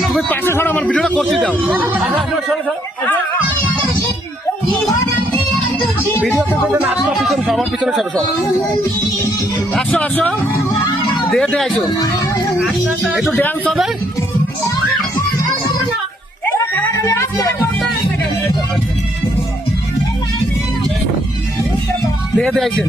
তুমি পাশে ছাড়া আমার ভিডিওটা করতে দাও। ভিডিওতে বলতে না, আসো, পিছনে, সবার পিছনে সব সব আসো আসো। দে দে, আসো। একটু ড্যান্স হবে? দে, আসেন।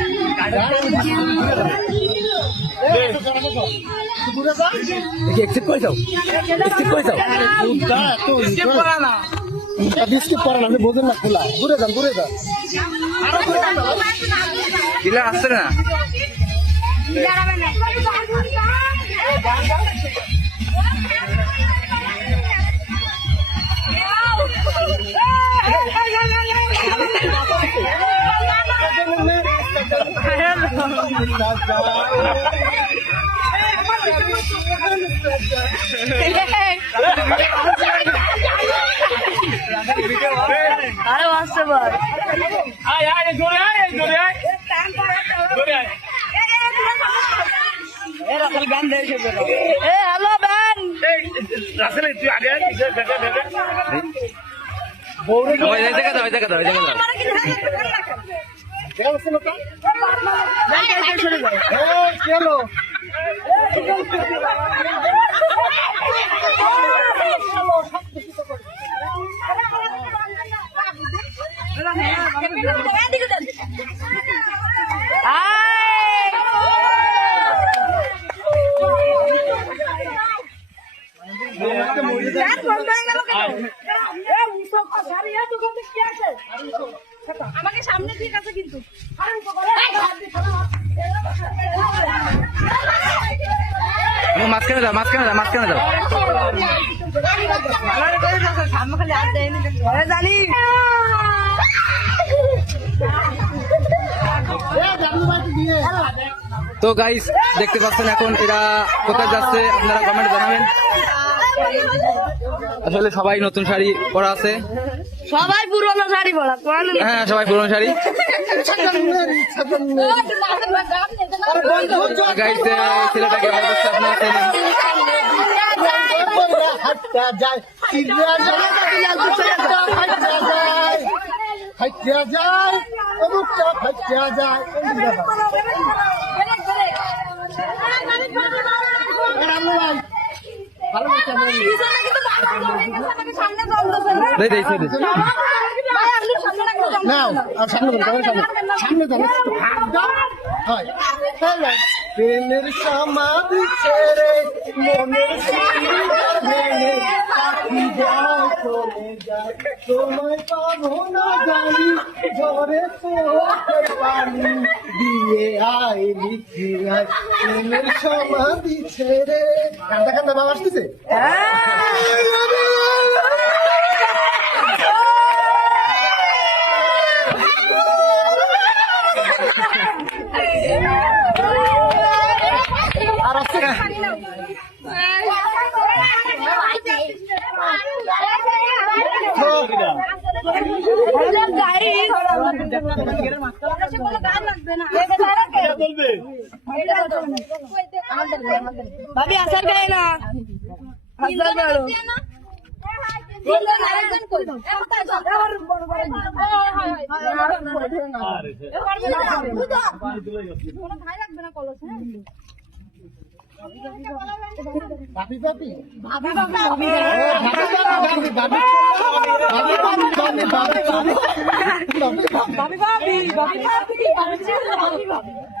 একসেপ্ট করে দাও। একসেপ্ট করে দাও। বিস্কিপ না বোঝেন না খোলা। ঘুরে যান ঘুরে যান। আসছে না। আরে আসতে পার আয় আয় জোরে আয় জোরে আয় জোরে আয় এ হ্যালো ব্যান রাসেল তুই আগে দেখে ওই জায়গা দাও ওই জায়গা দাও ওই জায়গা দাও চলো আমাকে সামনে ঠিক আছে কিন্তু। মাঝখানে দাও মাঝখানে দাও মাঝখানে দাও। তো গাইস দেখতে পাচ্ছেন এখন এরা কোথায় যাচ্ছে আপনারা কমেন্ট জানাবেন। আসলে সবাই নতুন শাড়ি পরা আছে। সবাই পুরোনো শাড়ি পরা হ্যাঁ সবাই পুরনো শাড়ি। ছেলেটাকে ভালোবাসা আপনার হাটটা যায় চিল্লা যায় হাইটা যায় অমুকটা হাইটা যায় ভালো নাও, সামনে তোমার সামনে। সামনে। হয়। হ্যালো। প্রেমের সমাধি ছেড়ে মনের সীমার পাখি জানি ঝরে দিয়ে আয় লিখি আয় প্রেমের সমাধি ছেড়ে কান্দা কান্দা বাবা আসতেছে আর আসছে না বলবে ভাবি আসার গায়ে না? ভাবি ভাবি ভাবি ভাবি ভাবি ভাবি ভাবি ভাবি ভাবি ভাবি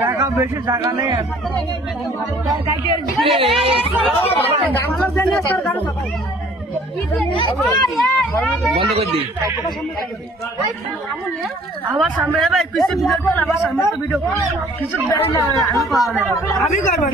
টাকা বেশি জায়গা নেই। বন্ধ করে দিই। আমার সামনে যাবে কিছু ভিডিও কর আমার সামনে তো ভিডিও কর কিছু আমি করব